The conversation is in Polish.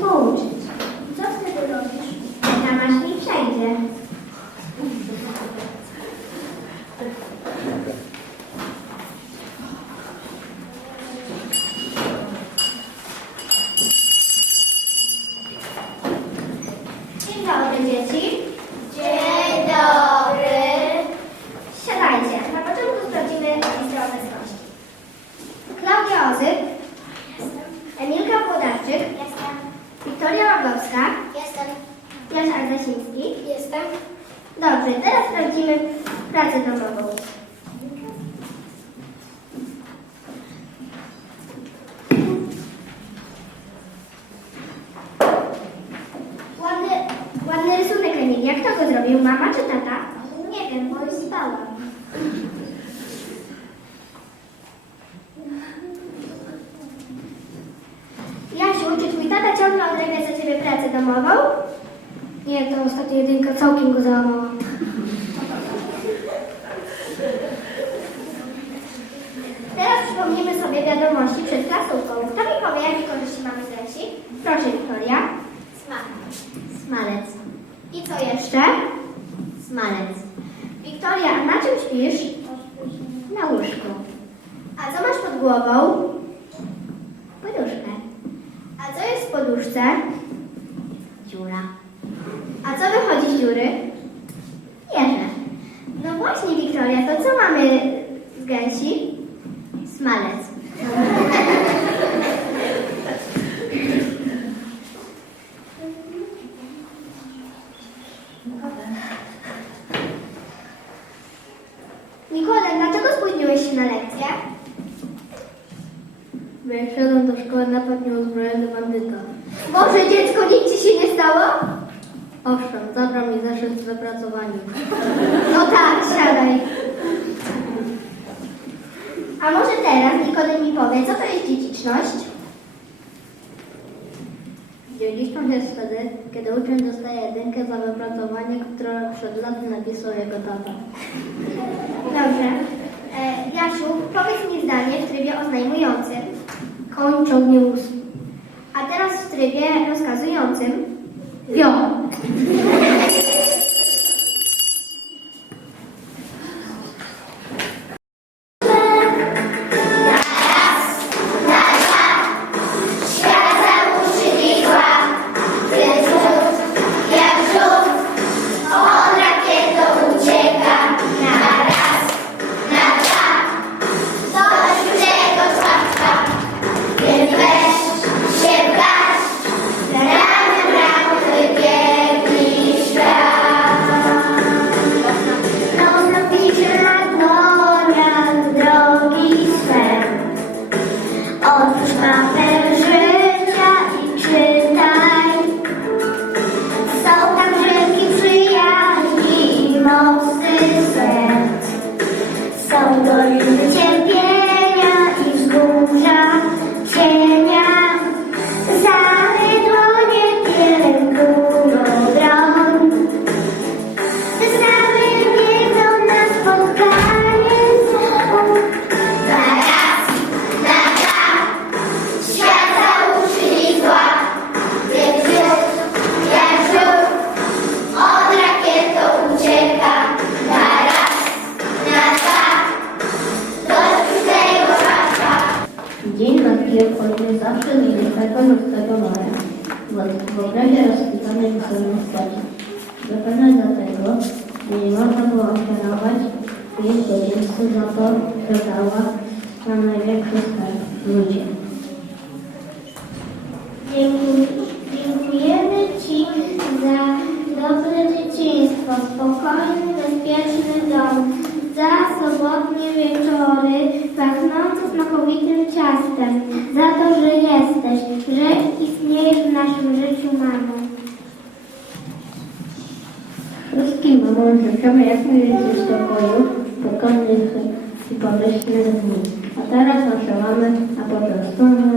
pouczyć. Co wtedy robisz? Czekamasz mi przejdzie. Dzień dobry dzieci. Dzień dobry. Łagowska, Jestem. Piotr Agrasiński. Jestem. Dobrze, teraz sprawdzimy pracę domową. Ładny, ładny rysunek Emilia. Kto go zrobił? Mama czy tata? Nie wiem, bo już spałam. Jasiu, czy twój tata ciągle odrabia za ciebie pracę domową? Nie, to ostatnia jedynka całkiem go załamała. Teraz przypomnimy sobie wiadomości przed klasówką. Kto mi powie, jakie korzyści mamy z leci? Proszę, Wiktoria. Smak. Smalec. I co jeszcze? Smalec. Wiktoria, a na czym śpisz? Na łóżku. A co masz pod głową? Poduszkę. A co jest w poduszce? Dziura. A co wychodzi z dziury? Jeże. No właśnie, Wiktoria, to co mamy z gęsi? Smalec. Nikodem, dlaczego spóźniłeś się na lekcję? Bo jak do szkoły, napadł mnie uzbrojony bandyta. Boże, dziecko, nic ci się nie stało? Owszem, zabrał mi zeszyt z wypracowaniem. No tak, siadaj. A może teraz Nikodem mi powie, co to jest dziedziczność? Dziedziczność jest wtedy, kiedy uczeń dostaje jedynkę za wypracowanie, które przed laty napisał jego tata. Dobrze. E, Jasiu, powiedz mi zdanie w trybie oznajmującym, Koń ciągnie łóz. a teraz w trybie rozkazującym. Wio. Matki obchodzi zawsze 26 maja. W- W obrazie rozpisanej wysokich stacii. Zapewne dlatego, że nie można było ofiarować jej złodziejstwu za to, że dała nam największy skarb ludzie. Dziękuj- Dziękujemy Ci za dobre dzieciństwo, spokojny, bezpieczny dom, za sobotnie wieczory pachnące smakowitym ciastem, za to, że jesteś, że istniejesz w naszym życiu, mamo. Wszystkim mamom życzymy jak najwięcej spokoju, spokojnych i pomyślnych dni. A teraz nasze mamy, a poczęstunek zapraszamy.